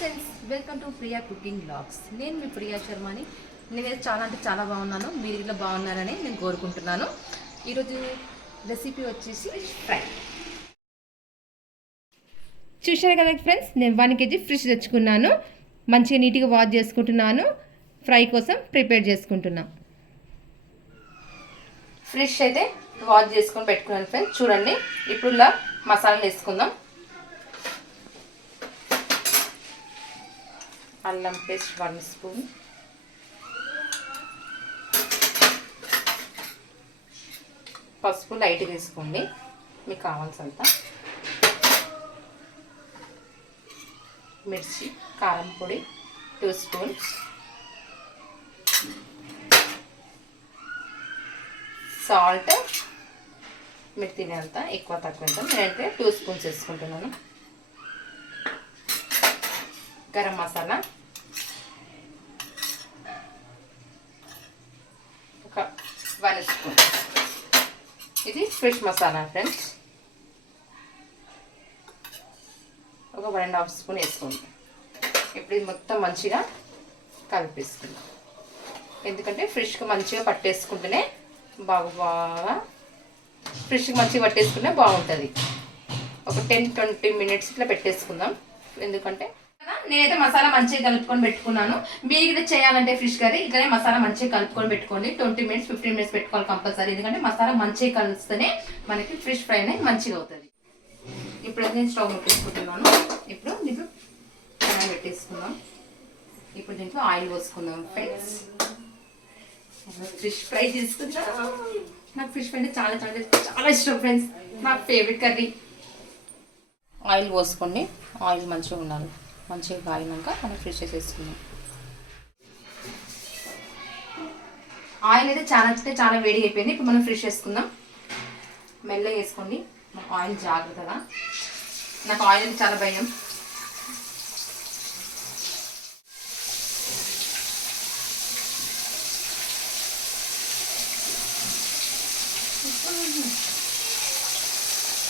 Friends, welcome to Priya cooking blogs. నేను మీ ప్రియా శర్మని. నేనైతే చాలా అంటే చాలా బాగున్నాను. మీరు ఇట్లా బాగున్నారని నేను కోరుకుంటున్నాను. ఈరోజు రెసిపీ వచ్చేసి ఫ్రై. చూశారు కదా ఫ్రెండ్స్, నేను 1 kg ఫిష్ తెచ్చుకున్నాను. మంచిగా నీట్గా వాష్ చేసుకుంటున్నాను. ఫ్రై కోసం ప్రిపేర్ చేసుకుంటున్నాను. ఫిష్ అయితే వాష్ చేసుకొని పెట్టుకున్నాను ఫ్రెండ్స్. చూడండి, ఇప్పుడు ఇలా మసాలాలు వేసుకుందాం. అల్లం పేస్ట్ 1 స్పూన్, పసుపు లైట్గా వేసుకోండి మీకు కావాల్సినంత, మిర్చి కారం పొడి 2 స్పూన్స్, సాల్ట్ మీరు తినేంత, ఎక్కువ తక్కువ నేనైతే 2 స్పూన్స్ వేసుకుంటున్నాను. గరం మసాలా ఒక 1 స్పూన్. ఇది ఫిష్ మసాలా ఫ్రెండ్స్. ఒక 1.5 స్పూన్ వేసుకోండి. ఇప్పుడు ఇది మొత్తం మంచిగా కలిపేసుకుందాం. ఎందుకంటే ఫిష్కి మంచిగా పట్టేసుకుంటేనే బాగా ఫిష్కి మంచిగా పట్టేసుకుంటే బాగుంటుంది. ఒక 10-20 మినిట్స్ ఇట్లా పెట్టేసుకుందాం. ఎందుకంటే నేనైతే మసాలా మంచిగా కలుపుకొని పెట్టుకున్నాను. మీరు కూడా చేయాలంటే ఫిష్ కర్రీ ఇట్లనే మసాలా మంచిగా కలుపుకొని పెట్టుకోండి. 20 మినిట్స్ 15 మినిట్స్ పెట్టుకోవాలి కంపల్సరీ. ఎందుకంటే మసాలా మంచిగా కలిస్తేనే మనకి ఫిష్ ఫ్రై అనేది మంచిగా అవుతుంది. ఇప్పుడు నేను స్టవ్ పెట్టేసుకుంటున్నాను. ఇప్పుడు దీంట్లో కడాయి పెట్టేసుకుందాం. ఇప్పుడు దీంట్లో ఆయిల్ పోసుకుందాం ఫ్రెండ్స్. ఫిష్ ఫ్రై చేసుకుంటా. నాకు ఫిష్ ఫ్రై అంటే చాలా చాలా చాలా ఇష్టం ఫ్రెండ్స్. నా ఫేవరెట్ కర్రీ. ఆయిల్ పోసుకోండి. ఆయిల్ మంచిగా ఉండాలి. మంచిగా కాలినాక మనం ఫిష్ వేసేసుకుందాం. ఆయిల్ అయితే చాలా వేడి అయిపోయింది. ఇప్పుడు మనం ఫిష్ వేసుకుందాం. మెల్లగా వేసుకోండి. ఆయిల్ జాగ్రత్తగా. నాకు ఆయిల్ అయితే చాలా భయం.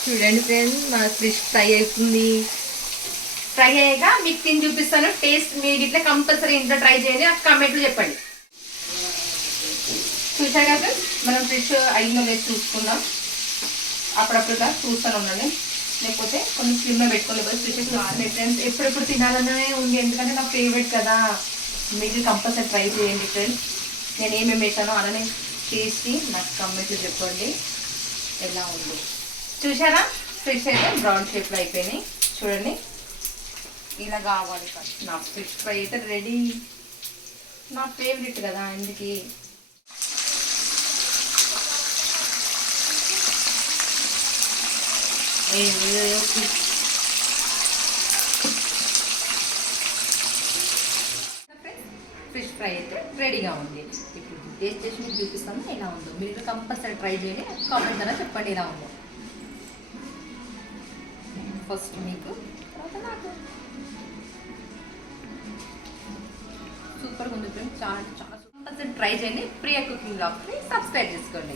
చూడండి ఫ్రెండ్స్, నా ఫిష్ ఫ్రై అవుతుంది. ఫ్రై అయ్యాక మీకు తిని చూపిస్తాను. టేస్ట్ మీరు ఇట్లా కంపల్సరీ ఇంట్లో ట్రై చేయండి. నాకు కామెంట్లు చెప్పండి. చూసారు కదా మనం ఫిష్ అయ్యిందో వేసి చూసుకుందాం. అప్పుడప్పుడు చూస్తూనే ఉండండి. లేకపోతే కొన్ని స్లిమ్లో పెట్టుకోలేదు. ఫిష్ ఫ్రెండ్స్ ఎప్పుడెప్పుడు తినాలనే ఉంది. ఎందుకంటే నా ఫేవరెట్ కదా. మీరు కంపల్సరీ ట్రై చేయండి ఫ్రెండ్స్. నేను ఏమేమి వేసానో అలానే చేసి నాకు కామెంట్లు చెప్పండి ఎలా ఉంది. చూసారా, ఫిష్ అయితే బ్రౌన్ షేప్లో అయిపోయినాయి. చూడండి, ఇలా కావాలి. నా ఫిష్ ఫ్రై అయితే రెడీ. నా ఫేవరెట్ కదా అందుకే. ఫిష్ ఫ్రై అయితే రెడీగా ఉంది. ఇప్పుడు టేస్ట్ చేసి మీకు చూపిస్తాను ఎలా ఉందో. మీరు కంపల్సరీ ట్రై చేయండి. కామెంట్ ద్వారా చెప్పండి ఎలా ఉందో. ఫస్ట్ మీకు, తర్వాత నాకు. సూపర్గా ఉంది ఫ్రెండ్స్. చాలా చాలా కంపల్సరీ ట్రై చేయండి. ప్రియా కుకింగ్ బ్లాగ్స్ని సబ్స్క్రైబ్ చేసుకోండి.